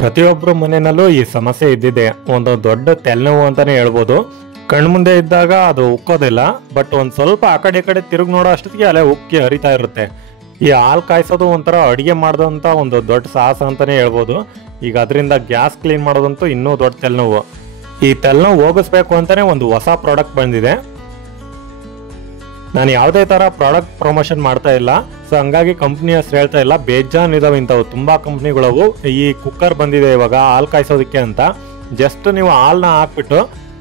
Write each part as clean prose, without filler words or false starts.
ಪ್ರತಿಯೊಬ್ಬರ ಮನೆಯಲ್ಲೂ ಈ ಸಮಸ್ಯೆ ಇದ್ದಿದೆ. ಒಂದು ದೊಡ್ಡ ತಲೆನೋವು ಅಂತಾನೆ ಹೇಳ್ಬೋದು. ಕಣ್ಮುಂದೆ ಇದ್ದಾಗ ಅದು ಉಕ್ಕೋದಿಲ್ಲ, ಬಟ್ ಒಂದು ಸ್ವಲ್ಪ ಆ ಕಡೆ ಈ ಕಡೆ ತಿರುಗಿ ನೋಡೋ ಅಷ್ಟೊತ್ತಿಗೆ ಅಲ್ಲೇ ಉಕ್ಕಿ ಹರಿತಾ ಇರುತ್ತೆ. ಈ ಹಾಲು ಕಾಯಿಸೋದು ಒಂಥರ ಅಡುಗೆ ಮಾಡೋದಂತ ಒಂದು ದೊಡ್ಡ ಸಾಹಸ ಅಂತಾನೆ ಹೇಳ್ಬೋದು. ಈಗ ಅದರಿಂದ ಗ್ಯಾಸ್ ಕ್ಲೀನ್ ಮಾಡೋದಂತೂ ಇನ್ನೂ ದೊಡ್ಡ ತಲೆನೋವು. ಈ ತಲೆನೋವು ಹೋಗಿಸ್ಬೇಕು ಅಂತಾನೆ ಒಂದು ಹೊಸ ಪ್ರಾಡಕ್ಟ್ ಬಂದಿದೆ. ನಾನು ಯಾವುದೇ ಥರ ಪ್ರಾಡಕ್ಟ್ ಪ್ರಮೋಷನ್ ಮಾಡ್ತಾ ಇಲ್ಲ, ಸೊ ಹಂಗಾಗಿ ಕಂಪ್ನಿ ಹೆಸರು ಹೇಳ್ತಾ ಇಲ್ಲ. ಬೇಜಾನ್ ಇದಾವೆ ಇಂಥವು, ತುಂಬ ಕಂಪ್ನಿಗಳವು. ಈ ಕುಕ್ಕರ್ ಬಂದಿದೆ ಇವಾಗ ಹಾಲು ಕಾಯಿಸೋದಕ್ಕೆ ಅಂತ. ಜಸ್ಟ್ ನೀವು ಹಾಲನ್ನ ಹಾಕ್ಬಿಟ್ಟು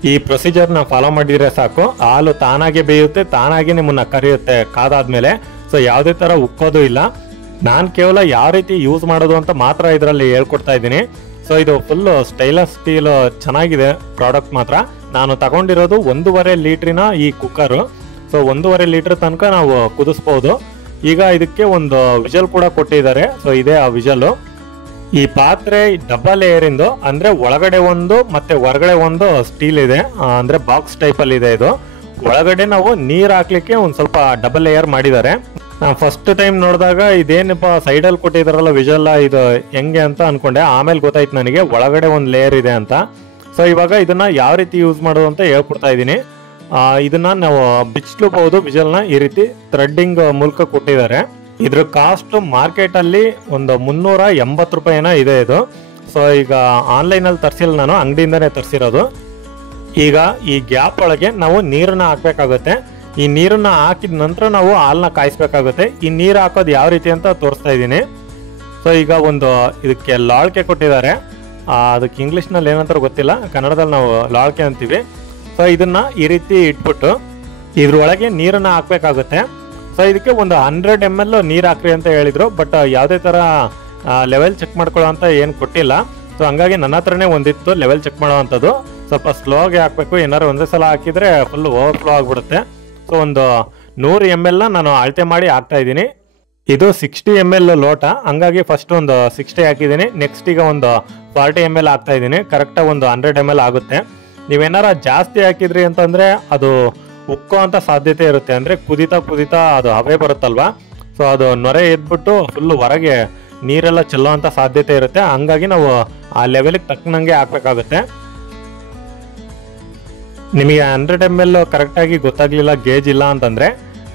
ಈ ಪ್ರೊಸೀಜರ್ನ ಫಾಲೋ ಮಾಡಿದ್ರೆ ಸಾಕು, ಹಾಲು ತಾನಾಗೆ ಬೇಯುತ್ತೆ, ತಾನಾಗೆ ನಿಮ್ಮನ್ನ ಕರಿಯುತ್ತೆ ಕಾದಾದ್ಮೇಲೆ. ಸೊ ಯಾವುದೇ ಥರ ಉಕ್ಕೋದು ಇಲ್ಲ. ನಾನು ಕೇವಲ ಯಾವ ರೀತಿ ಯೂಸ್ ಮಾಡೋದು ಅಂತ ಮಾತ್ರ ಇದರಲ್ಲಿ ಹೇಳ್ಕೊಡ್ತಾ ಇದ್ದೀನಿ. ಸೊ ಇದು ಫುಲ್ ಸ್ಟೈನ್ಲೆಸ್ ಸ್ಟೀಲ್ ಚೆನ್ನಾಗಿದೆ ಪ್ರಾಡಕ್ಟ್ ಮಾತ್ರ. ನಾನು ತಗೊಂಡಿರೋದು 1.5 ಲೀಟ್ರಿನ ಈ ಕುಕ್ಕರು. ಸೊ 1.5 ಲೀಟರ್ ತನಕ ನಾವು ಕುದಿಸ್ಬೋದು. ಈಗ ಇದಕ್ಕೆ ಒಂದು ವಿಜಲ್ ಕೂಡ ಕೊಟ್ಟಿದ್ದಾರೆ. ಸೊ ಇದೇ ಆ ವಿಜಲ್ಲು. ಈ ಪಾತ್ರೆ ಡಬಲ್ ಲೇಯರಿಂದು, ಅಂದ್ರೆ ಒಳಗಡೆ ಒಂದು ಮತ್ತೆ ಹೊರಗಡೆ ಒಂದು ಸ್ಟೀಲ್ ಇದೆ, ಅಂದ್ರೆ ಬಾಕ್ಸ್ ಟೈಪ್ ಅಲ್ಲಿ ಇದೆ ಇದು. ಒಳಗಡೆ ನಾವು ನೀರ್ ಹಾಕ್ಲಿಕ್ಕೆ ಒಂದ್ ಸ್ವಲ್ಪ ಡಬಲ್ ಲೇಯರ್ ಮಾಡಿದ್ದಾರೆ. ನಾನು ಫಸ್ಟ್ ಟೈಮ್ ನೋಡಿದಾಗ ಇದೇನಪ್ಪ ಸೈಡಲ್ಲಿ ಕೊಟ್ಟಿದಾರಲ್ಲ ವಿಜಲ್ಲ, ಇದು ಹೆಂಗೆ ಅಂತ ಅನ್ಕೊಂಡೆ. ಆಮೇಲೆ ಗೊತ್ತಾಯ್ತು ನನಗೆ ಒಳಗಡೆ ಒಂದು ಲೇಯರ್ ಇದೆ ಅಂತ. ಸೊ ಇವಾಗ ಇದನ್ನ ಯಾವ ರೀತಿ ಯೂಸ್ ಮಾಡೋದು ಅಂತ ಹೇಳ್ಕೊಡ್ತಾ ಇದ್ದೀನಿ. ಇದನ್ನ ನಾವು ಬಿಚ್ಚಲೂಬಹುದು ವಿಜಲ್ನ. ಈ ರೀತಿ ಥ್ರೆಡ್ಡಿಂಗ್ ಮೂಲಕ ಕೊಟ್ಟಿದ್ದಾರೆ. ಇದ್ರ ಕಾಸ್ಟ್ ಮಾರ್ಕೆಟ್ ಅಲ್ಲಿ ಒಂದು 380 ರೂಪಾಯಿನ ಇದೆ ಇದು. ಸೊ ಈಗ ಆನ್ಲೈನ್ ಅಲ್ಲಿ ತರಿಸಿಲ್ಲ, ನಾನು ಅಂಗಡಿಯಿಂದನೇ ತರಿಸಿರೋದು. ಈಗ ಈ ಗ್ಯಾಪ್ ಒಳಗೆ ನಾವು ನೀರನ್ನ ಹಾಕ್ಬೇಕಾಗುತ್ತೆ. ಈ ನೀರನ್ನ ಹಾಕಿದ ನಂತರ ನಾವು ಹಾಲನ್ನ ಕಾಯಿಸ್ಬೇಕಾಗುತ್ತೆ. ಈ ನೀರು ಹಾಕೋದು ಯಾವ ರೀತಿ ಅಂತ ತೋರಿಸ್ತಾ ಇದ್ದೀನಿ. ಸೊ ಈಗ ಒಂದು ಇದಕ್ಕೆ ಲಾಳ್ಕೆ ಕೊಟ್ಟಿದ್ದಾರೆ. ಅದಕ್ಕೆ ಇಂಗ್ಲಿಷ್ನಲ್ಲಿ ಏನಂತ ಗೊತ್ತಿಲ್ಲ, ಕನ್ನಡದಲ್ಲಿ ನಾವು ಲಾಳ್ಕೆ ಅಂತೀವಿ. ಸೊ ಇದನ್ನ ಈ ರೀತಿ ಇಟ್ಬಿಟ್ಟು ಇದ್ರೊಳಗೆ ನೀರನ್ನ ಹಾಕ್ಬೇಕಾಗುತ್ತೆ. ಸೊ ಇದಕ್ಕೆ ಒಂದು 100 ml ನೀರು ಹಾಕ್ರಿ ಅಂತ ಹೇಳಿದ್ರು, ಬಟ್ ಯಾವುದೇ ಥರ ಲೆವೆಲ್ ಚೆಕ್ ಮಾಡ್ಕೊಳ್ಳೋ ಅಂತ ಏನು ಕೊಟ್ಟಿಲ್ಲ. ಸೊ ಹಂಗಾಗಿ ನನ್ನ ಹತ್ರನೇ ಒಂದಿತ್ತು ಲೆವೆಲ್ ಚೆಕ್ ಮಾಡೋ ಅಂಥದ್ದು. ಸ್ವಲ್ಪ ಸ್ಲೋ ಆಗಿ ಹಾಕಬೇಕು, ಏನಾದ್ರು ಒಂದೇ ಸಲ ಹಾಕಿದ್ರೆ ಫುಲ್ ಓವರ್ಫ್ಲೋ ಆಗಿಬಿಡುತ್ತೆ. ಸೊ ಒಂದು 100 ml ನಾನು ಅಳತೆ ಮಾಡಿ ಹಾಕ್ತಾ ಇದ್ದೀನಿ. ಇದು 60 ml ಲೋಟ, ಹಂಗಾಗಿ ಫಸ್ಟ್ ಒಂದು 60 ಹಾಕಿದ್ದೀನಿ. ನೆಕ್ಸ್ಟ್ ಈಗ ಒಂದು 40 ml ಹಾಕ್ತಾ ಇದ್ದೀನಿ. ಕರೆಕ್ಟಾಗಿ ಒಂದು 100 ml ಆಗುತ್ತೆ. ನೀವೇನಾರ ಜಾಸ್ತಿ ಹಾಕಿದ್ರಿ ಅಂತಂದ್ರೆ ಅದು ಉಕ್ಕೋ ಅಂತ ಸಾಧ್ಯತೆ ಇರುತ್ತೆ. ಅಂದ್ರೆ ಕುದಿತಾ ಅದು ಹವೆ ಬರುತ್ತಲ್ವಾ, ಸೊ ಅದು ನೊರೆ ಎದ್ಬಿಟ್ಟು ಫುಲ್ ಹೊರಗೆ ನೀರೆಲ್ಲ ಚೆಲ್ಲೋ ಅಂತ ಸಾಧ್ಯತೆ ಇರುತ್ತೆ. ಹಂಗಾಗಿ ನಾವು ಆ ಲೆವೆಲ್ಗೆ ತಕ್ಕನಂಗೆ ಹಾಕ್ಬೇಕಾಗುತ್ತೆ. ನಿಮಗೆ 100 ml ಕರೆಕ್ಟಾಗಿ ಗೊತ್ತಾಗ್ಲಿಲ್ಲ, ಗೇಜ್ ಇಲ್ಲ ಅಂತಂದ್ರೆ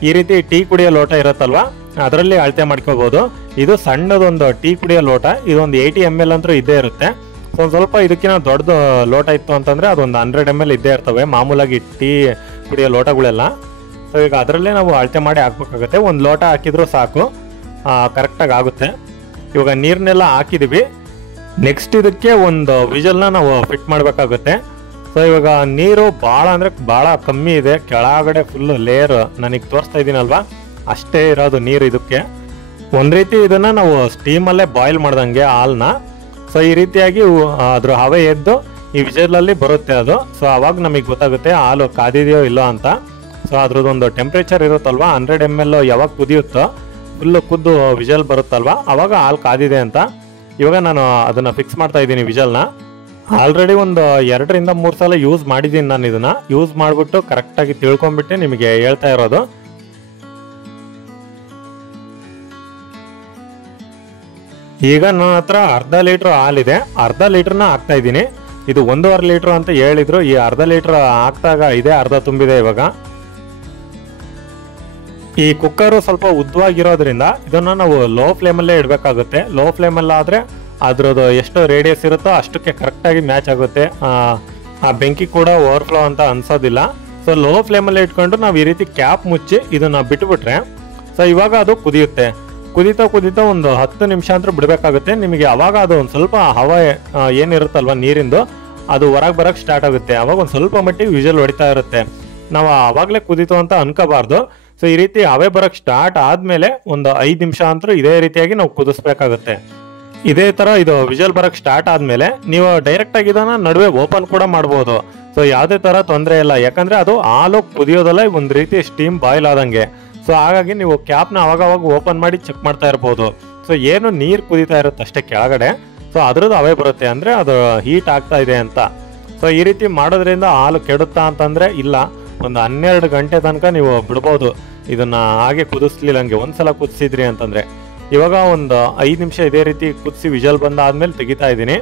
ಈ ರೀತಿ ಟೀ ಕುಡಿಯೋ ಲೋಟ ಇರುತ್ತಲ್ವಾ, ಅದರಲ್ಲಿ ಅಳತೆ ಮಾಡ್ಕೋಬಹುದು. ಇದು ಸಣ್ಣದೊಂದು ಟೀ ಕುಡಿಯೋ ಲೋಟ, ಇದೊಂದು 80 ml ಅಂತೂ ಇದ್ದೇ ಇರುತ್ತೆ. ಸೊ ಒಂದು ಸ್ವಲ್ಪ ಇದಕ್ಕಿಂತ ದೊಡ್ಡದು ಲೋಟ ಇತ್ತು ಅಂತಂದ್ರೆ ಅದೊಂದು 100 ml ಇದ್ದೇ ಇರ್ತವೆ, ಮಾಮೂಲಾಗಿ ಟೀ ಕುಡಿಯೋ ಲೋಟಗಳೆಲ್ಲ. ಸೊ ಈಗ ಅದರಲ್ಲೇ ನಾವು ಅಳತೆ ಮಾಡಿ ಹಾಕ್ಬೇಕಾಗುತ್ತೆ. ಒಂದು ಲೋಟ ಹಾಕಿದ್ರು ಸಾಕು, ಕರೆಕ್ಟಾಗಿ ಆಗುತ್ತೆ. ಇವಾಗ ನೀರನ್ನೆಲ್ಲ ಹಾಕಿದೀವಿ. ನೆಕ್ಸ್ಟ್ ಇದಕ್ಕೆ ಒಂದು ವಿಜಲ್ನ ನಾವು ಫಿಟ್ ಮಾಡಬೇಕಾಗುತ್ತೆ. ಸೊ ಇವಾಗ ನೀರು ಭಾಳ ಅಂದರೆ ಭಾಳ ಕಮ್ಮಿ ಇದೆ, ಕೆಳಗಡೆ ಫುಲ್ ಲೇಯರ್ ನನಗೆ ತೋರಿಸ್ತಾ ಇದ್ದೀನಲ್ವಾ, ಅಷ್ಟೇ ಇರೋದು ನೀರು ಇದಕ್ಕೆ. ಒಂದು ರೀತಿ ಇದನ್ನು ನಾವು ಸ್ಟೀಮಲ್ಲೇ ಬಾಯ್ಲ್ ಮಾಡ್ದಂಗೆ ಹಾಲನ್ನ. ಸೊ ಈ ರೀತಿಯಾಗಿ ಅದ್ರ ಹವೆ ಎದ್ದು ಈ ವಿಜಲಲ್ಲಿ ಬರುತ್ತೆ ಅದು. ಸೊ ಅವಾಗ ನಮಗೆ ಗೊತ್ತಾಗುತ್ತೆ ಹಾಲು ಕಾದಿದೆಯೋ ಇಲ್ಲೋ ಅಂತ. ಸೊ ಅದ್ರದ್ದೊಂದು ಟೆಂಪ್ರೇಚರ್ ಇರುತ್ತಲ್ವಾ, 100 ml ಯಾವಾಗ ಕುದಿಯುತ್ತೋ ಫುಲ್ಲು ಕುದ್ದು ವಿಜಲ್ ಬರುತ್ತಲ್ವಾ, ಅವಾಗ ಹಾಲು ಕಾದಿದೆ ಅಂತ. ಇವಾಗ ನಾನು ಅದನ್ನು ಫಿಕ್ಸ್ ಮಾಡ್ತಾ ಇದ್ದೀನಿ ವಿಜಲ್ನ. ಆಲ್ರೆಡಿ ಒಂದು 2 ರಿಂದ 3 ಸಲ ಯೂಸ್ ಮಾಡಿದ್ದೀನಿ ನಾನು. ಇದನ್ನ ಯೂಸ್ ಮಾಡಿಬಿಟ್ಟು ಕರೆಕ್ಟಾಗಿ ತಿಳ್ಕೊಂಡ್ಬಿಟ್ಟು ನಿಮಗೆ ಹೇಳ್ತಾ ಇರೋದು. ಈಗ ನನ್ನ ಹತ್ರ ಅರ್ಧ ಲೀಟ್ರ್ ಹಾಲಿದೆ, ಅರ್ಧ ಲೀಟ್ರನ್ನ ಹಾಕ್ತಾ ಇದ್ದೀನಿ. ಇದು 1.5 ಲೀಟ್ರ್ ಅಂತ ಹೇಳಿದ್ರು, ಈ ಅರ್ಧ ಲೀಟ್ರ್ ಹಾಕ್ದಾಗ ಇದೆ ಅರ್ಧ ತುಂಬಿದೆ ಇವಾಗ. ಈ ಕುಕ್ಕರು ಸ್ವಲ್ಪ ಉದ್ದವಾಗಿರೋದ್ರಿಂದ ಇದನ್ನ ನಾವು ಲೋ ಫ್ಲೇಮಲ್ಲೇ ಇಡಬೇಕಾಗುತ್ತೆ. ಲೋ ಫ್ಲೇಮಲ್ಲಾದರೆ ಅದ್ರದ್ದು ಎಷ್ಟು ರೇಡಿಯಸ್ ಇರುತ್ತೋ ಅಷ್ಟಕ್ಕೆ ಕರೆಕ್ಟಾಗಿ ಮ್ಯಾಚ್ ಆಗುತ್ತೆ. ಆ ಬೆಂಕಿ ಕೂಡ ಓವರ್ಫ್ಲೋ ಅಂತ ಅನ್ಸೋದಿಲ್ಲ. ಸೊ ಲೋ ಫ್ಲೇಮಲ್ಲೇ ಇಟ್ಕೊಂಡು ನಾವು ಈ ರೀತಿ ಕ್ಯಾಪ್ ಮುಚ್ಚಿ ಇದನ್ನ ಬಿಟ್ಬಿಟ್ರೆ, ಸೊ ಇವಾಗ ಅದು ಕುದಿಯುತ್ತೆ. ಕುದಿತಾ ಒಂದು 10 ನಿಮಿಷ ಅಂತ ಬಿಡಬೇಕಾಗುತ್ತೆ. ನಿಮಗೆ ಅವಾಗ ಅದು ಒಂದು ಸ್ವಲ್ಪ ಹವೆ ಏನಿರುತ್ತಲ್ವ ನೀರಿಂದು, ಅದು ಹೊರಗೆ ಬರೋಕ್ಕೆ ಸ್ಟಾರ್ಟ್ ಆಗುತ್ತೆ. ಅವಾಗ ಒಂದು ಸ್ವಲ್ಪ ಮಟ್ಟಿಗೆ ವಿಜಲ್ ಹೊಡಿತಾ ಇರುತ್ತೆ. ನಾವು ಆವಾಗಲೇ ಕುದೀತು ಅಂತ ಅನ್ಕೋಬಾರ್ದು. ಸೊ ಈ ರೀತಿ ಹವೆ ಬರೋಕ್ಕೆ ಸ್ಟಾರ್ಟ್ ಆದಮೇಲೆ ಒಂದು 5 ನಿಮಿಷ ಅಂತೂ ಇದೇ ರೀತಿಯಾಗಿ ನಾವು ಕುದಿಸ್ಬೇಕಾಗುತ್ತೆ. ಇದೇ ಥರ ಇದು ವಿಜಲ್ ಬರೋಕ್ಕೆ ಸ್ಟಾರ್ಟ್ ಆದಮೇಲೆ ನೀವು ಡೈರೆಕ್ಟಾಗಿ ಇದನ್ನು ನಡುವೆ ಓಪನ್ ಕೂಡ ಮಾಡ್ಬೋದು. ಸೊ ಯಾವುದೇ ಥರ ತೊಂದರೆ ಇಲ್ಲ, ಯಾಕಂದರೆ ಅದು ಹಾಲು ಕುದಿಯೋದಲ್ಲ, ಒಂದು ರೀತಿ ಸ್ಟೀಮ್ ಬಾಯ್ಲ್ ಆದಂಗೆ. ಸೊ ಹಾಗಾಗಿ ನೀವು ಕ್ಯಾಪ್ನ ಅವಾಗವಾಗ ಓಪನ್ ಮಾಡಿ ಚೆಕ್ ಮಾಡ್ತಾ ಇರ್ಬೋದು. ಸೊ ಏನು ನೀರು ಕುದೀತಾ ಇರುತ್ತೆ ಅಷ್ಟೇ ಕೆಳಗಡೆ, ಸೊ ಅದ್ರದ್ದು ಹವೆ ಬರುತ್ತೆ, ಅಂದರೆ ಅದು ಹೀಟ್ ಆಗ್ತಾ ಇದೆ ಅಂತ. ಸೊ ಈ ರೀತಿ ಮಾಡೋದ್ರಿಂದ ಹಾಲು ಕೆಡುತ್ತಾ ಅಂತಂದರೆ ಇಲ್ಲ, ಒಂದು 12 ಗಂಟೆ ತನಕ ನೀವು ಬಿಡ್ಬೋದು ಇದನ್ನು ಹಾಗೆ ಕುದಿಸ್ಲಿಲ್ಲಂಗೆ. ಒಂದ್ಸಲ ಕುದಿಸಿದ್ರಿ ಅಂತಂದರೆ ಇವಾಗ ಒಂದು 5 ನಿಮಿಷ ಇದೇ ರೀತಿ ಕುದಿಸಿ ವಿಜಲ್ ಬಂದಾದ್ಮೇಲೆ ತೆಗಿತಾ ಇದ್ದೀನಿ.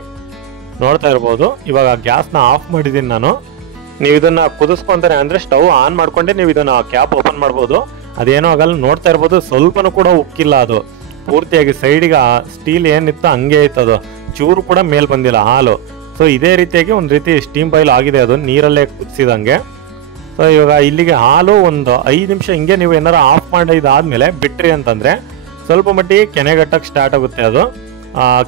ನೋಡ್ತಾ ಇರ್ಬೋದು, ಇವಾಗ ಗ್ಯಾಸ್ನ ಆಫ್ ಮಾಡಿದ್ದೀನಿ ನಾನು. ನೀವು ಇದನ್ನ ಕುದಿಸ್ಕೊಂತಾರೆ ಅಂದರೆ ಸ್ಟವ್ ಆನ್ ಮಾಡ್ಕೊಂಡೆ ನೀವು ಇದನ್ನ ಕ್ಯಾಪ್ ಓಪನ್ ಮಾಡ್ಬೋದು. ಅದೇನೋ ಆಗಲ್ಲ. ನೋಡ್ತಾ ಇರ್ಬೋದು, ಸ್ವಲ್ಪನೂ ಕೂಡ ಉಕ್ಕಿಲ್ಲ, ಅದು ಪೂರ್ತಿಯಾಗಿ ಸೈಡಿಗೆ ಸ್ಟೀಲ್ ಏನಿತ್ತು ಹಂಗೆ ಇತ್ತದು, ಚೂರು ಕೂಡ ಮೇಲ್ ಬಂದಿಲ್ಲ ಹಾಲು. ಸೊ ಇದೇ ರೀತಿಯಾಗಿ ಒಂದು ರೀತಿ ಸ್ಟೀಮ್ ಬಾಯ್ಲ್ ಆಗಿದೆ, ಅದು ನೀರಲ್ಲೇ ಕುದಿಸಿದಂಗೆ. ಸೊ ಇವಾಗ ಇಲ್ಲಿಗೆ ಹಾಲು ಒಂದು 5 ನಿಮಿಷ ಹಿಂಗೆ ನೀವು ಏನಾರು ಆಫ್ ಮಾಡಿದಾದ್ಮೇಲೆ ಬಿಟ್ರಿ ಅಂತಂದರೆ ಸ್ವಲ್ಪ ಮಟ್ಟಿಗೆ ಕೆನೆಗಟ್ಟಕ್ಕೆ ಸ್ಟಾರ್ಟ್ ಆಗುತ್ತೆ. ಅದು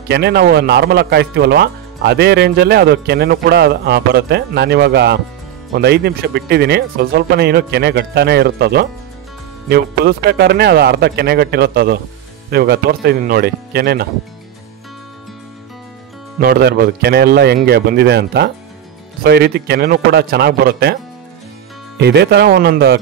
ಕೆನೆ ನಾವು ನಾರ್ಮಲಾಗಿ ಕಾಯಿಸ್ತೀವಲ್ವ ಅದೇ ರೇಂಜಲ್ಲೇ ಅದು ಕೆನೆನೂ ಕೂಡ ಬರುತ್ತೆ. ನಾನಿವಾಗ ಒಂದು 5 ನಿಮಿಷ ಬಿಟ್ಟಿದ್ದೀನಿ. ಸ್ವಲ್ಪನೇ ಇನ್ನೂ ಕೆನೆ ಗಟ್ತಾನೆ ಇರುತ್ತದು. ನೀವು ಕುದಿಸ್ಬೇಕಾದ್ರೆ ಅದು ಅರ್ಧ ಕೆನೆಗಟ್ಟಿರುತ್ತದು. ಇವಾಗ ತೋರಿಸ್ತಾ ಇದ್ದೀನಿ ನೋಡಿ ಕೆನೆನ. ನೋಡ್ತಾ ಇರ್ಬೋದು ಕೆನೆ ಎಲ್ಲ ಹೆಂಗೆ ಬಂದಿದೆ ಅಂತ. ಸೊ ಈ ರೀತಿ ಕೆನೆನೂ ಕೂಡ ಚೆನ್ನಾಗಿ ಬರುತ್ತೆ. ಇದೇ ಥರ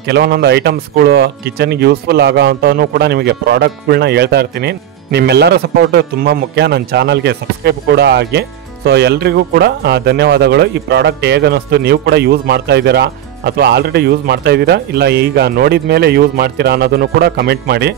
ಕೆಲವೊಂದೊಂದು ಐಟಮ್ಸ್ಗಳು ಕಿಚನ್ಗೆ ಯೂಸ್ಫುಲ್ ಆಗೋ ಅಂಥವೂ ಕೂಡ ನಿಮಗೆ ಪ್ರಾಡಕ್ಟ್ಗಳನ್ನ ಹೇಳ್ತಾ ಇರ್ತೀನಿ. ನಿಮ್ಮೆಲ್ಲರ ಸಪೋರ್ಟ್ ತುಂಬ ಮುಖ್ಯ. ನನ್ನ ಚಾನಲ್ಗೆ ಸಬ್ಸ್ಕ್ರೈಬ್ ಕೂಡ ಆಗಿ. ಸೊ ಎಲ್ರಿಗೂ ಕೂಡ ಧನ್ಯವಾದಗಳು. ಈ ಪ್ರಾಡಕ್ಟ್ ಹೇಗೆ ಅನ್ನಿಸ್ತು, ನೀವು ಕೂಡ ಯೂಸ್ ಮಾಡ್ತಾ ಇದ್ದೀರಾ ಅಥವಾ ಆಲ್ರೆಡಿ ಯೂಸ್ ಮಾಡ್ತಾ ಇದ್ದೀರಾ, ಇಲ್ಲ ಈಗ ನೋಡಿದ ಮೇಲೆ ಯೂಸ್ ಮಾಡ್ತೀರಾ ಅನ್ನೋದನ್ನು ಕೂಡ ಕಮೆಂಟ್ ಮಾಡಿ.